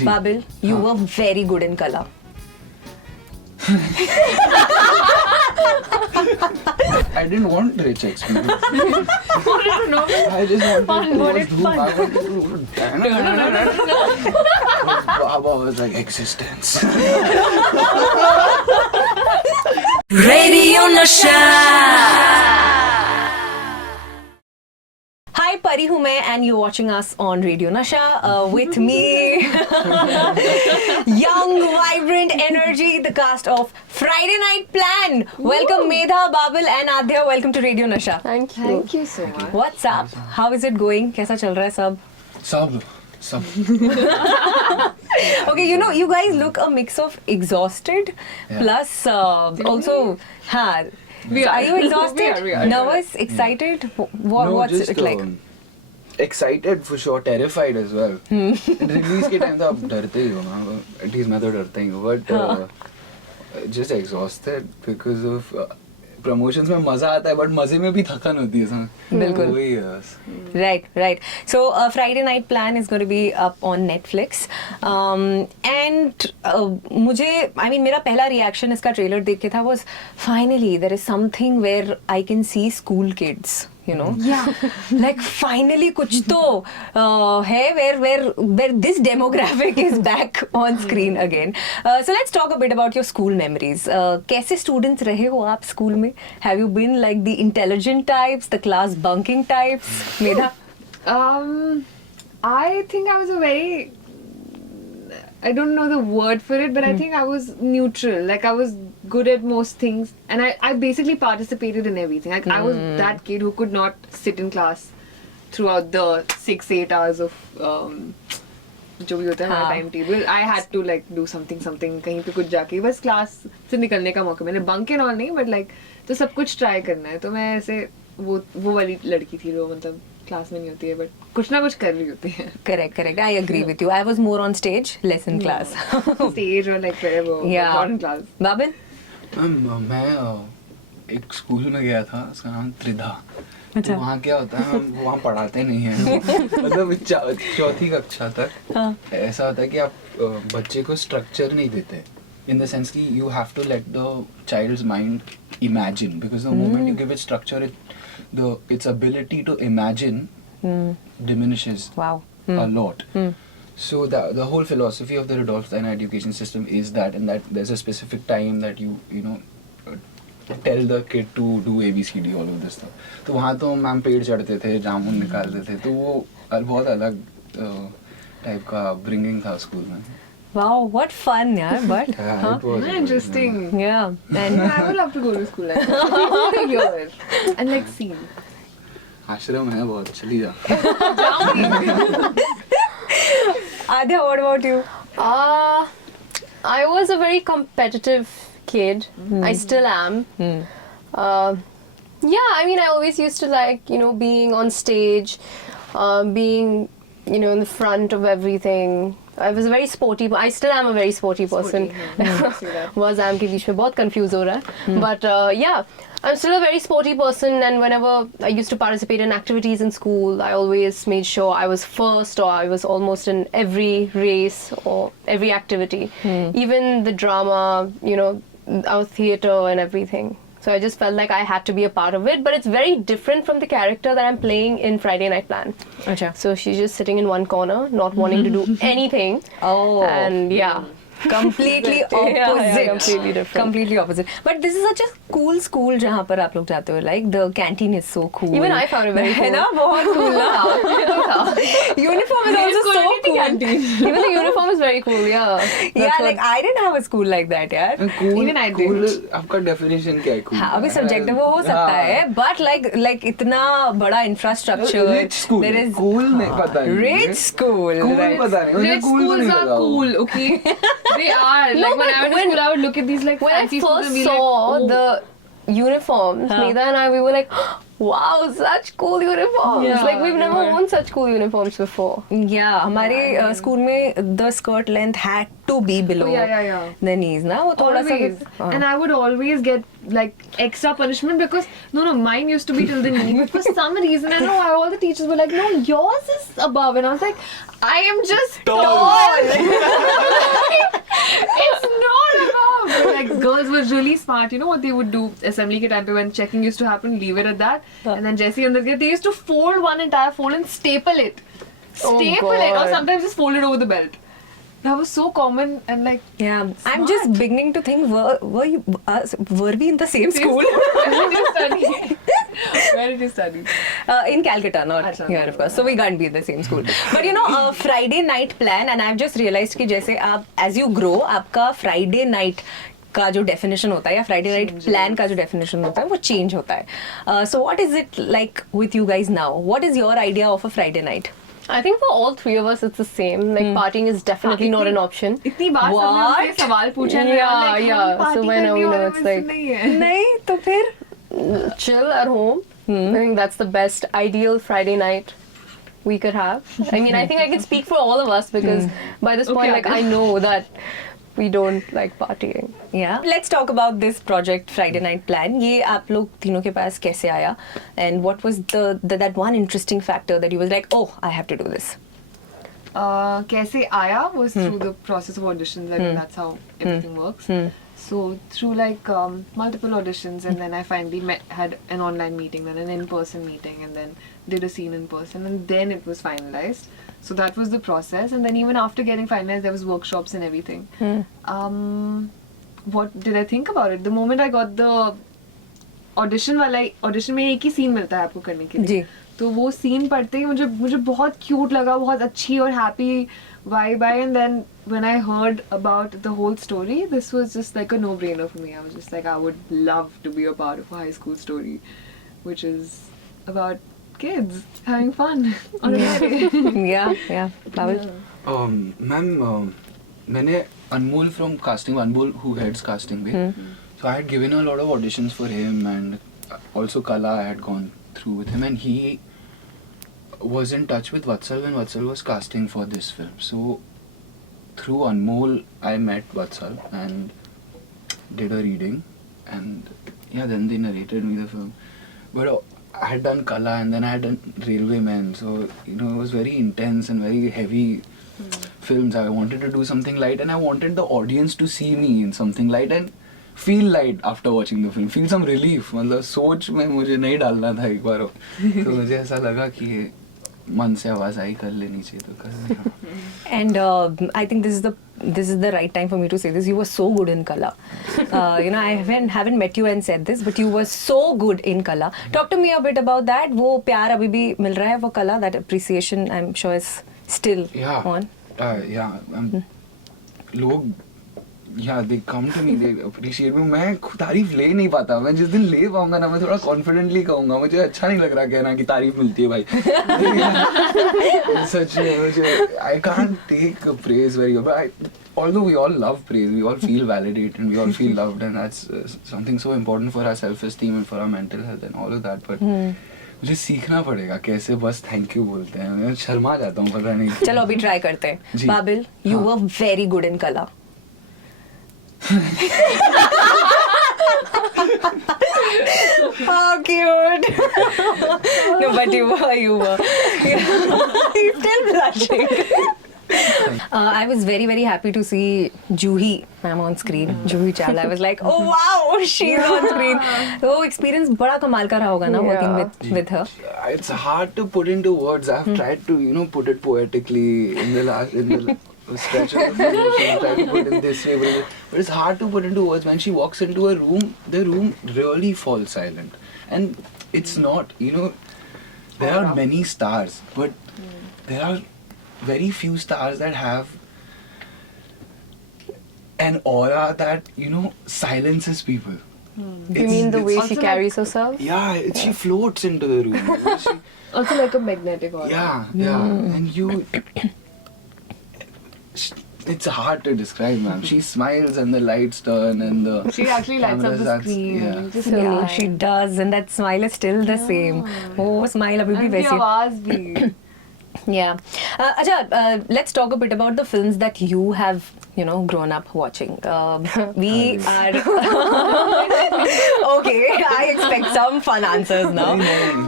Babil, you were very good in Kala. I didn't want rich experience. I just wanted to Baba was like existence. Radio Nasha. Hi, Pareee हूँ मैं and you're watching us on Radio Nasha with me, young, vibrant energy, the cast of Friday Night Plan. Welcome Medha, Babil and Aadhya. Welcome to Radio Nasha. Thank you. Thank you so much. What's up? How is it going? कैसा चल रहा है सब? सब. Okay, you guys look a mix of exhausted plus also, हाँ. So are you exhausted? We are. Nervous? Excited? What's just, it like? Excited for sure, terrified as well. Release के time तो आप डरते ही हो ना, at least मैं तो डरता ही हूँ, but just exhausted because of promotions में मजा आता है, but मजे में भी थकान होती है सब. बिल्कुल. वही है. Right. So Friday Night Plan is going to be up on Netflix. And मेरा पहला reaction इसका trailer देख के था was finally there is something where I can see school kids. Yeah. Like finally कुछ तो है where this demographic is back on screen again. So let's talk a bit about your school memories. कैसे students रहे हो आप school में? Have you been like the intelligent types, the class bunking types? Medha? I think I was I don't know the word for it, but I think I was neutral. Like I was good at most things, and I basically participated in everything. Like I was that kid who could not sit in class throughout the 6-8 hours of जो भी होता है हमारा time table. I had to like do something कहीं पे कुछ जाके बस क्लास से निकलने का मौका. मैंने बंक एंड ऑल नहीं, बट लाइक तो सब कुछ ट्राई करना है. तो मैं ऐसे वो वाली लड़की थी जो मतलब क्लास में नहीं होती है बट कुछ ना कुछ कर रही होती है. Correct. I agree with you. I was more on stage, less in class. Stage or like wherever, not in class. Babil? मैं एक स्कूल में गया था, उसका नाम त्रिधा. अच्छा. वहाँ क्या होता है, हम वहाँ पढ़ाते नहीं हैं. मतलब चौथी कक्षा तक ऐसा होता है कि आप बच्चे को स्ट्रक्चर नहीं देते. In the sense कि you have to let the child's mind imagine, because the moment you give it structure, its ability to imagine diminishes a lot. So the whole philosophy of the Rudolstein education system is that, and that there's a specific time that you tell the kid to do ABCD, all of this stuff. तो वहाँ तो ma'am पेड़ चढ़ते थे, जामुन निकालते थे, तो वो बहुत अलग टाइप का bringing था स्कूल में. Wow, what fun, yeah, but It was Interesting. yeah, and I would love to go to school like that. Here and like see. आश्रम है बहुत, चली जा. Aadhya, what about you? I was a very competitive kid. I still am. I always used to like, being on stage, being, in the front of everything. I was a very sporty. I still am a very sporty person. Was am के बीच में बहुत confused हो रहा है. But I'm still a very sporty person, and whenever I used to participate in activities in school, I always made sure I was first, or I was almost in every race or every activity, even the drama, our theatre and everything. So I just felt like I had to be a part of it, but it's very different from the character that I'm playing in Friday Night Plan. Achha. So she's just sitting in one corner, not wanting to do anything. Oh. And completely opposite. Yeah, completely different. Completely opposite. But this is such a cool school जहाँ पर आप लोग जाते हो. Like the canteen is so cool. Even I found it very cool. है ना, बहुत cool ना. Uniform is also so cool. Even the uniform is very cool. Yeah. Yeah, like I didn't have a school like that, यार. Cool, Even I cool, didn't. आपका definition क्या है cool? हाँ, अभी subjective हो सकता है, but like इतना बड़ा infrastructure. Rich school. There is cool नहीं पता नहीं. rich school. Cool right. पता नहीं. Rich schools are cool, okay? They are. No, Like when but I went to school, I would look at these like when I fancy schools first and be saw like, oh. the uniforms, Medha and I, we were like, wow, such cool uniforms. Yeah, Like we've never they were. worn such cool uniforms before. Yeah, हमारे school में the skirt length had to be below the knees, ना वो थोड़ा Always. सा. And I would always get like extra punishment because no, mine used to be till the knee. But for some reason, I don't know why all the teachers were like, no, yours is above. And I was like, I am just tall. smart. You know what they would do assembly ke time pe when checking used to happen, leave it at that, and then Jesse under they used to fold one entire fold and staple it, or God. sometimes just fold it over the belt. That was so common and like. Yeah, I'm just beginning to think, were we in the same school? Where did you study? Where did you study? In Calcutta, not Achha, here, of course. So we can't be in the same school. But you know, Friday night plan, and I've just realized कि जैसे आप as you grow, आपका Friday night का जो definition होता है या Friday night plan का जो definition होता है वो change होता है. So what is it like with you guys now? What is your idea of a Friday night? I think for all three of us it's the same. Like partying is definitely not an option. इतनी बार सबने हमसे सवाल पूछा है. Yeah. So when you know, it's like नहीं तो फिर chill at home. I think that's the best ideal Friday night we could have. I mean, I think I can speak for all of us because by this point, like, I know that we don't like partying. Yeah. Let's talk about this project Friday Night Plan. ये आप लोग तीनों के पास कैसे आया? And what was that one interesting factor that you was like, oh, I have to do this? कैसे आया was through the process of auditions. I mean, that's how everything works. So through like multiple auditions, and then I finally had an online meeting, then an in-person meeting, and then did a scene in person, and then it was finalized. So that was the process, and then even after getting finalized, there was workshops and everything. What did I think about it? The moment I got the audition में एक ही scene मिलता है आपको करने के लिए. तो वो scene पढ़ते ही मुझे बहुत cute लगा, बहुत अच्छी और happy vibe I, and then when I heard about the whole story, this was just like a no-brainer for me. I was just like, I would love to be a part of a high school story, which is about kids having fun on a Friday. Yeah. Babil? Ma'am, मैंने Anmol from casting, Anmol who heads casting bhi. So I had given a lot of auditions for him, and also Kala I had gone through with him, and he was in touch with Vatsal when Vatsal was casting for this film. So through Anmol I met Vatsal and did a reading, and yeah, then they narrated me the film. But I had done Kala and then I had done Railwaymen, so you know it was very intense and very heavy films. I wanted to do something light, and I wanted the audience to see me in something light and feel light after watching the film, feel some relief. मतलब सोच में मुझे नहीं डालना था एक बार, तो मुझे ऐसा लगा कि मन से आवाज आई कर लेनी चाहिए तो कर. And I think this is the right time for me to say this. You were so good in Kala. You know, I haven't met you and said this, but you were so good in Kala. Talk to me a bit about that. वो प्यार अभी भी मिल रहा है वो Kala, that appreciation I'm sure is still on. लोग they come to me, they appreciate me. मैं तारीफ ले नहीं पाता. मैं जिस दिन ले पाऊंगा ना, मैं थोड़ा confidently कहूँगा. मुझे अच्छा नहीं लग रहा कहना कि तारीफ मिलती है भाई. सच में I can't take praise very well. But although we all love praise, we all feel validated and we all feel loved, and that's something so important for our self-esteem and for our mental health and all of that. But मुझे सीखना पड़ेगा कैसे बस thank you बोलते हैं. मैं शर्मा जाता हूँ, पता नहीं. चलो अभी ट्राई करते हैं. Babil, you were very good in Kala. How cute. No, but you were. He's still blushing. I was very, very happy to see Juhi ma'am on screen. Juhi Chawla. I was like, oh wow, she's on screen. So experience बड़ा कमाल का रहा होगा ना working with her. It's hard to put into words. I've tried to put it poetically in the stretch of the emotion, try to put it in this way, but it's hard to put into words. When she walks into a room, the room really falls silent, and it's not, there are many stars, but there are very few stars that have an aura that silences people. You mean the way she carries herself? Yeah, she floats into the room. Also like a magnetic aura. Yeah, and it's hard to describe, ma'am. She smiles and the lights turn and the she actually lights up the screen. Yeah, she does, and that smile is still the same. Oh, smile abhi bhi वैसे. आवाज भी. Yeah. Acha, let's talk a bit about the films that you have, grown up watching. We are... Okay, I expect some fun answers now.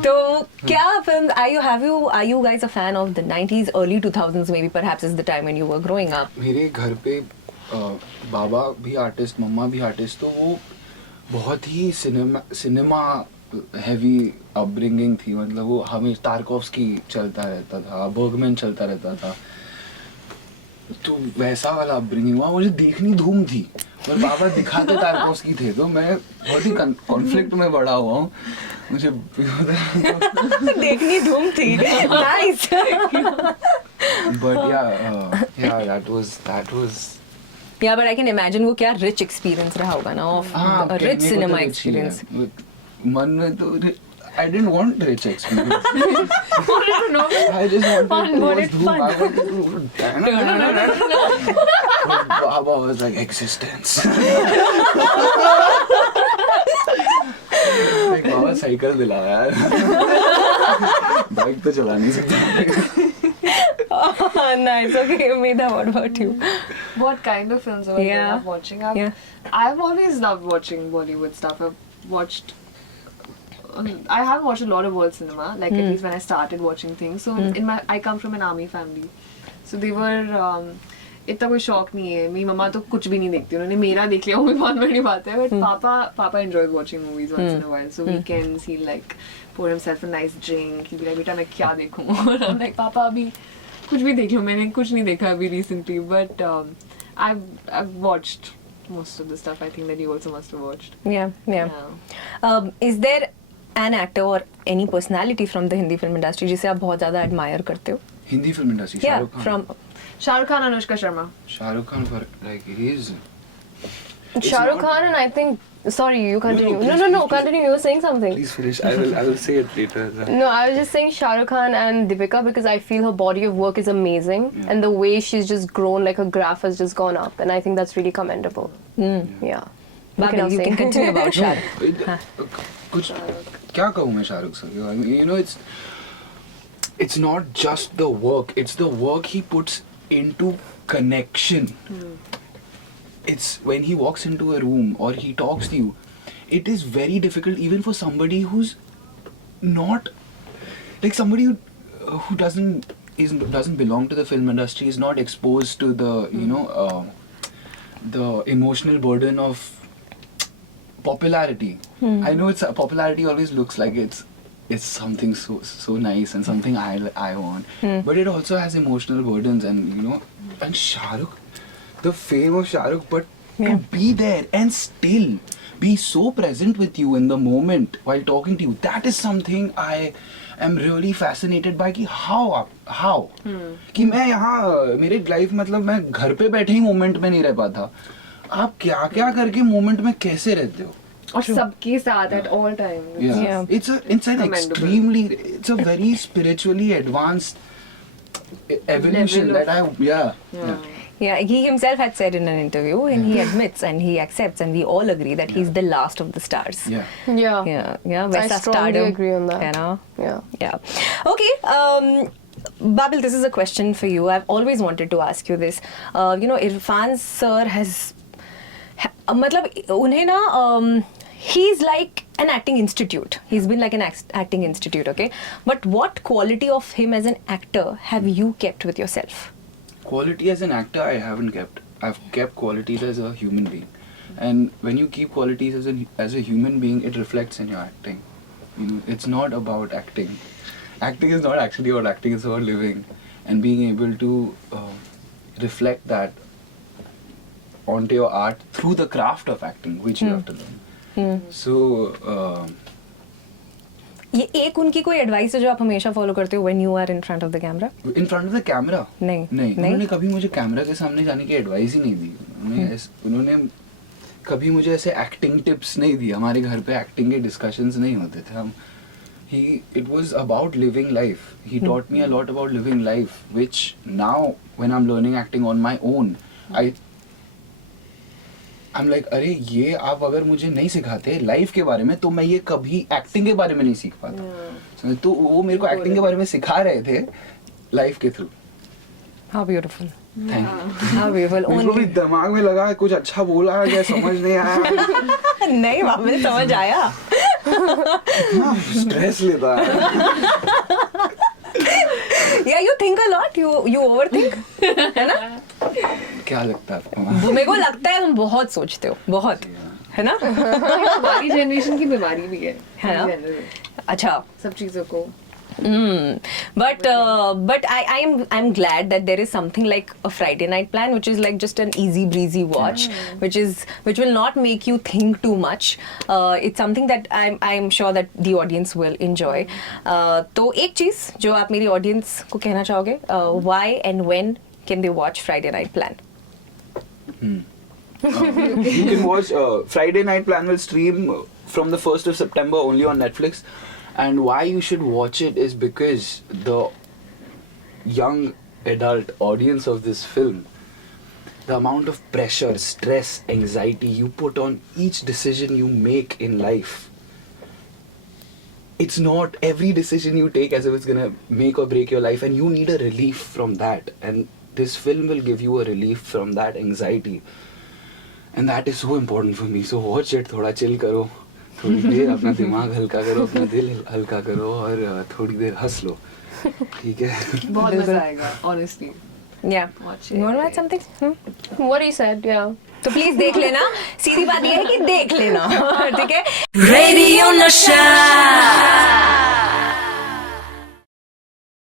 So, kya films are you guys a fan of the 90s, early 2000s maybe perhaps is the time when you were growing up? मेरे घर पे बाबा भी artist, मम्मा भी artist, तो वो बहुत ही cinema heavy upbringing थी, मतलब वो हमें तारकोफ्स्की चलता रहता था, बर्गमैन चलता रहता था, तो वैसा वाला अपब्रिंगिंग हुआ। मुझे देखनी धूम थी और पापा दिखाते तारकोफ्स्की थे, तो मैं बहुत ही कॉन्फ्लिक्ट में बड़ा हुआ हूँ। मुझे देखनी धूम थी। Nice. but yeah, that was Yeah, but I can imagine वो क्या rich experience रहा होगा ना, of a rich cinema experience. मन में तो I didn't want rich experience. Wanted to know. I just wanted Wanted to fun. But Baba was like existence. like Baba cycle दिला यार, बाइक तो चला नहीं सकता। Nice. Okay, Medha, what about you? What kind of films have I Yeah. grown up watching? Yeah. I've always loved watching Bollywood stuff. I've watched. I haven't watched a lot of world cinema. Like at least when I started watching things. So I come from an army family. So they were. इतना कोई शौक नहीं है। मेरी मम्मा तो कुछ भी नहीं देखती, उन्होंने मेरा देख लिया, वो भी बहुत बड़ी बात है। But पापा enjoys watching movies once in a while. So weekends he'll like pour himself a nice drink. He'll be like, बेटा मैं क्या देखूँ? और I'm like, पापा अभी कुछ भी देख लो, मैंने कुछ नहीं देखा अभी recently. But I've watched most of the stuff. I think that you also must have watched. Yeah. Is there an actor or any personality from the Hindi film industry जिसे आप बहुत ज़्यादा admire करते हो? Hindi film industry, Yeah, Shahrukh Khan. from Shah Rukh Khan, Anushka Sharma. Shahrukh Khan for like he's Shah Rukh Khan and I think. Sorry, you continue. No, continue. You were saying something. Please finish. I will say it later. No, I was just saying Shah Rukh Khan and Deepika because I feel her body of work is amazing and the way she's just grown, like her graph has just gone up, and I think that's really commendable. Yeah. Babil, you can continue about Shah Rukh. कुछ क्या कहूँ मैं Shahrukh sir के, you know, it's not just the work, it's the work he puts into connection. It's when he walks into a room or he talks to you, it is very difficult even for somebody who's not like somebody who doesn't belong to the film industry, is not exposed to the you know the emotional burden of popularity. I know it's popularity always looks like it's something so nice and something I want, but it also has emotional burdens, and you know, and Shahrukh, the fame of Shahrukh, but to be there and still be so present with you in the moment while talking to you, that is something I am really fascinated by. कि how कि मैं यहाँ मेरी life मतलब मैं घर पे बैठे ही मोमेंट में नहीं रह पाता, आप क्या क्या करके मोमेंट में कैसे रहते हो और सबके साथ at all times. Yeah. It's an extremely, it's a very spiritually advanced evolution that Yeah, he himself had said in an interview, and he admits and he accepts, and we all agree that he's the last of the stars. Yeah. Yeah. Yeah. I वैसा strongly stardom, agree on that. you know? Yeah. Okay. Babil, this is a question for you. I've always wanted to ask you this. You know, Irfan sir has, मतलब उन्हें ना, he's like an acting institute. He's been like an acting institute, okay? But what quality of him as an actor have you kept with yourself? Quality as an actor, I haven't kept. I've kept qualities as a human being, and when you keep qualities as a human being, it reflects in your acting. You know, it's not about acting. Acting is not actually about acting. It's about living and being able to reflect that onto your art through the craft of acting, which you have to learn. So. ये एक उनकी कोई advice है जो आप हमेशा follow करते हो when you are in front of the camera? In front of the camera? नहीं उन्होंने कभी मुझे कैमरा के सामने जाने की एडवाइस ही नहीं दी। उन्होंने कभी मुझे ऐसे एक्टिंग टिप्स नहीं दी। हमारे घर पे एक्टिंग के डिस्कशंस नहीं होते थे। हम it was about living life. He taught me a lot about living life, which now when I'm learning acting on my own, I'm like, अरे ये आप अगर मुझे नहीं सिखाते लाइफ के बारे में तो मैं ये कभी एक्टिंग के बारे में नहीं सीख पाता। तो वो मेरे को एक्टिंग के बारे में सिखा रहे थे लाइफ के through. How beautiful. Thank you. How beautiful. मेरे को भी दिमाग में लगा कुछ अच्छा बोला क्या समझ नहीं आया। नहीं बाबिल समझ आया। स्ट्रेस लेता है। Yeah, you think a lot. You overthink, है ना? क्या लगता है आपको? मेरे को लगता है तुम बहुत सोचते हो, बहुत। है ना? हमारी जनरेशन की बीमारी भी है है ना? अच्छा. सब चीजों को. But I'm glad that there is something like a Friday night plan, which is like just an easy breezy watch, which will not make you think too much. It's something that I'm sure that the audience will enjoy. तो एक चीज जो आप मेरी audience को कहना चाहोगे, why and when can they watch Friday night plan? You can watch Friday Night Plan will stream from the 1st of September only on Netflix. And why you should watch it is because the young adult audience of this film, the amount of pressure, stress, anxiety you put on each decision you make in life, it's not every decision you take as if it's gonna make or break your life, and you need a relief from that. And this film will give you a relief from that anxiety. And that is so important for me. So watch it, थोड़ा chill करो, थोड़ी देर अपना दिमाग हल्का करो, अपना दिल हल्का करो और थोड़ी देर हंस लो. ठीक है? बहुत मजा आएगा, honestly. Yeah. Watch You want to add something? What he said, yeah. तो प्लीज देख लेना. सीधी बात यह है कि देख लेना. ठीक है? Radio Nasha.